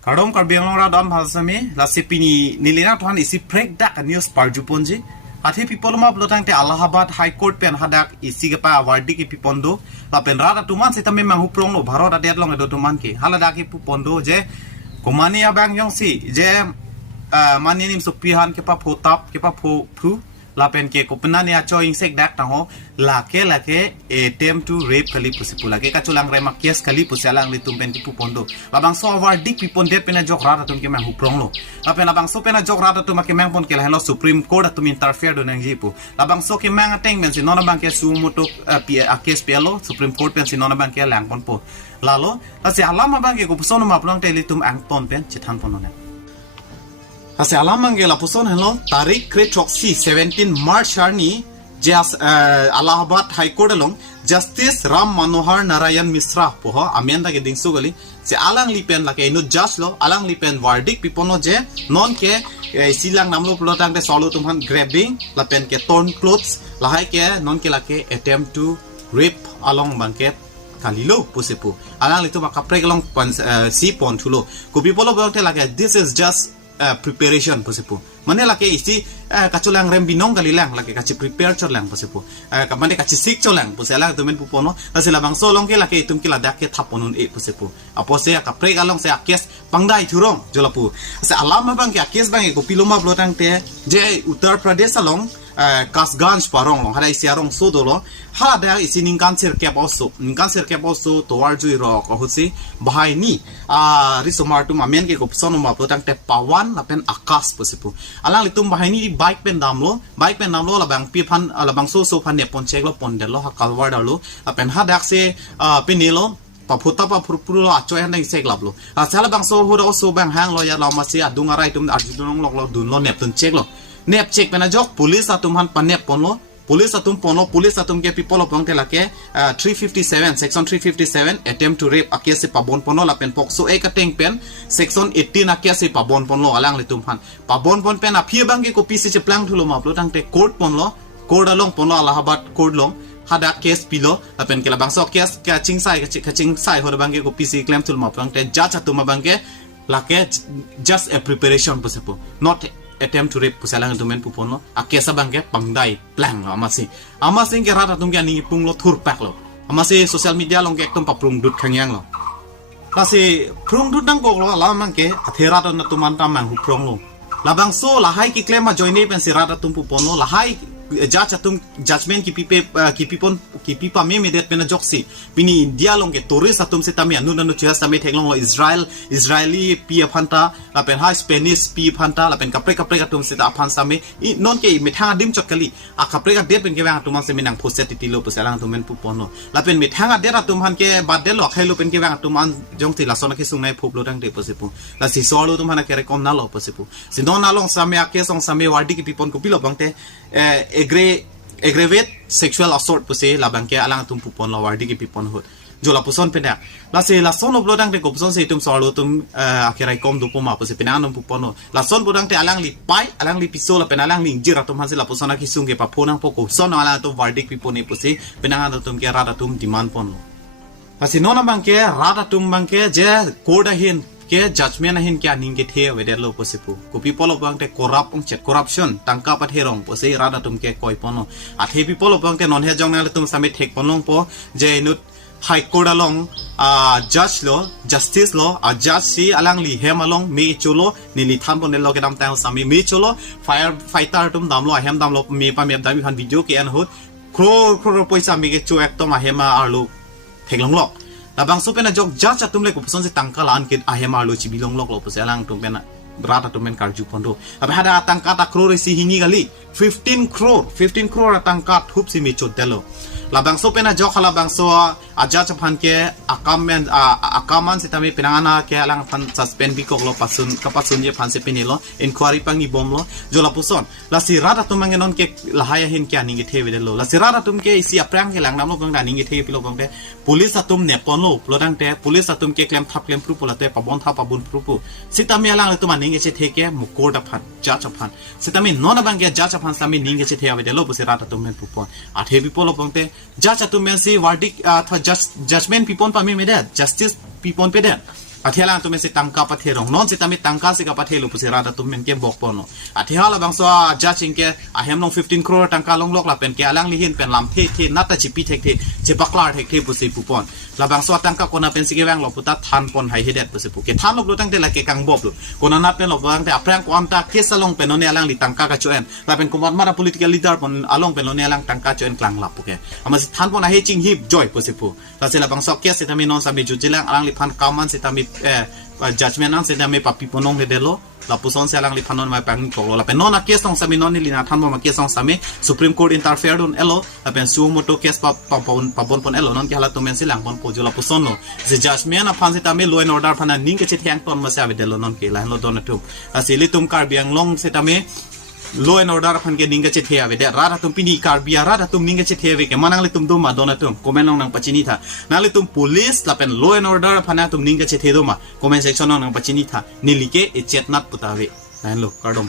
Kardom karbiang long radon bhalsami lasi pini nilina tuhan isi break dak news parjuponji ati people ma blotang te Allahabad High Court pen hadak isi gapa wardi ki pipondo la pen rada tuman sita memang huprong lo bharot adet long edo tuman ki halada ki pipondo je komani abang yong si je mani nim supihan ke pa photap ke pa phu la pen ke kopna ne acho insek dak taho lake attempt to rape kali pusipula ke kacholangrem kias kali pusalang litum pen ki pupondo labang so wardi piponde pena jok rada tum ke mang huprong lo la pen labang so pena jok rada tum ke mang pon ke la Supreme Court atum interfere do nang jipu labang so ke mang ateng men si nona bang ke sumoto case pelo Supreme Court pen si nona bang ke lang pon po lalo asi alama bang ke ko pusono ma plong te litum ang ton pen chitan ponone Ase alamang gela puson hello tarik kre choksi 17 March harni jas Allahabad High Court along Justice Ram Manohar Narayan Misra poho amenda ge dingsu gali se alang lipen lake no just lo alang lipen verdict pipono je non ke silang namlo plotang te solo tumhan grabbing lapen ke torn clothes lahai ke non ke lake attempt to rape along banket kalilo pusepu alang litu makapre along si pon thulo kubi polo bangte lake this is just preparation posipo mane lake isi kacholangrem binong kalilang lake kachi prepare cholang posipo kamane kachi sik cholang posela tumen pupono asila bang solong ke lake itum kila dak ke thaponun e posipo apose ka pre galong se akes pangdai thurong jolapu ase alama bang ke akes bang ko piloma blotang te je Uttar Pradesh along Kasganj parong long hadai siarong sodolo hada isi ningkanser ke boso towarjui ro ko husi bahai ni risomar tu mamen ke kopson ma plotang te pawan lapen akas posipu alang litum bahai ni bike pen damlo labang piphan labang so phan ne pon cheklo pondelo ha kalwar dalo apen hadak se penelo paputa pa purpuro achoy han sek lablo asala bang so huro so bang hang lo ya lamasi adunga rai tum arjunong lok lo dunlo neptun cheklo nep check pena jok police atum han panep ponlo police atum ke people opong te lake 357 section 357 attempt to rape akese pabon pono la pen pokso e kateng pen section 18 akese pabon ponlo alang litum han pabon pon pen aphi bangi ko pisi che plang thulo ma plotang te court ponlo court along ponlo Allahabad court long hada case pilo la pen ke la bangso case ka ching sai hor bangi ko pisi claim thul ma plotang te judge atuma bangi lake just a preparation posepo not attempt to rape pusalang domen pupono akesa bangke pangdai plan amasi ke rata tum ke ani punglo thur paklo amasi social media long ke ektom paprung dut khangyang lo kasi prung dut dang goglo la mangke athera to na tuman tamang hu prong lo labang so lahai ki claim ma join pen sirata tum pupono lahai judge atum judgment ki pipa me medet pena joksi pini India long ke tourist atum se tami anu nanu chas tami thenglong lo Israeli pi phanta la pen ha Spanish pi phanta la pen kapre atum se ta phan same non ke mithang dim chokali a kapre ka det pen ke bang atum se minang phoset tilo pusalang tumen pupono la pen mithang det atum han ke badde lo khailo pen ke bang atum an jongti la sona ke sungai phuplo dang de posipu la si solo tum han ke rekom na lo posipu sinon na long same ake song same wardi ki pipon ko pilo bangte aggravate sexual assault puse labang ke alang tum pupon la wardi ki pipon hot jola puson pena la se la son oblodang te kopson se tum solo tum akirai kom do poma puse pena nom pupono la son bodang te alang li pai alang li pisola pena alang li jira tum hanse la pusona ki sunge pa phona poko son ala to wardi ki pipone puse pena tum ke rada tum demand pon asi nona bang ke rada tum bang ke je koda hin ke judgment ahin ke aning ke the wedelo posipu ko people bang te corruption tangka pathe rong pose rada tum ke koi pono athe people bang te non he jong na tum same thek ponong po je nut high court along judge lo justice lo a judge si alang li hem along me chulo nili than pon lo ke dam ta sami me chulo fighter tum dam lo hem dam lo me pa me dam han video ke an hot kro poisa me ke chu ektom ahema arlo theklong lo labang so pena jok judge atum le ko puson se tangka lan ke ahema lo chi bilong lok lo pusalang tum pena rata tumen karju pondo abe hada tangka ta crore si hini gali 15 crore tangka thup si me chodelo labang so pena jok hala bang so aja chaphan ke akaman sitami pinangana ke alang phan suspend bi koklo pasun je phan se pinilo inquiry pangi bomlo jola puson la sirata tumang non ke lahaya hin ke aningi thebe delo la sirata tum ke isi aprang ke langnam lo bang aningi thebe pilo bang te police atum ne ponlo plodang te police atum ke claim proof polate pabon tha pabun proof sitami alang tum aningi che theke mukor da phan ja chaphan sitami non bang ke ja chaphan sami ningi che thebe delo pusirata tum men pupon athe bi polo bang te ja chatum men si verdict judgment pipon pa me mede justice pipon pede อาเทียลังตุเมสิตังกาประเทศรองนอนสิตามิตังกาสิกาประเทศลุปุสิราดตุเมนเกบอกปอนอาเทียละบางส่วนจัดจิงเกอาเฮมลง15 crore ตังกาลงโลกละเป็นเกอลังลิหินเป็นลำเทนัตจิปิเทจิปักลาเทปุสิปุปอนละบางส่วนตังกาคนนั้นเป็นสิเกแวงลปุตัดทันปอนไฮเฮเดตปุสิปุเกทันลบดูตั้งแต่ละเกกังบบลุคนนั้นเป็นลบตั้งแต่อัพแรงความตาเคสลงเป็นโนเนลังลิตังกากาจวนละเป็นกุมารมารา political leader ปอนอลงเป็นโนเนลังตังกาจวนกลางลับปุเกอามาสิทันปอนไฮจิงฮิปจอยปุสิปุละเสละบางส่วนเคสสิตามินอนสามีจุดเจลังอลังลิพันกามันสิตามิjudgment nang sedang me papi ponong de delo la puson selang li panon mai pang ko la penona case tong sami non li na than ma case tong sami supreme court interfered on elo la pen su moto case pa pon pon elo non ke hala to men silang pon ko jola puson no je judgment na phan sita me law and order phana ning ke che thang ton ma sa ve delo non ke la lo don tu asili tum kar biang long sita me law and order phan ke ning ke che thea ve de rara tum pini kar bia rara tum ning ke che thea ve ke manang le tum do ma don tum comment long nang pachini tha na le tum police la pen law and order phana tum ning ke che the do ma comment section nang pachini tha nilike e chet nat puta ve nan lo kardom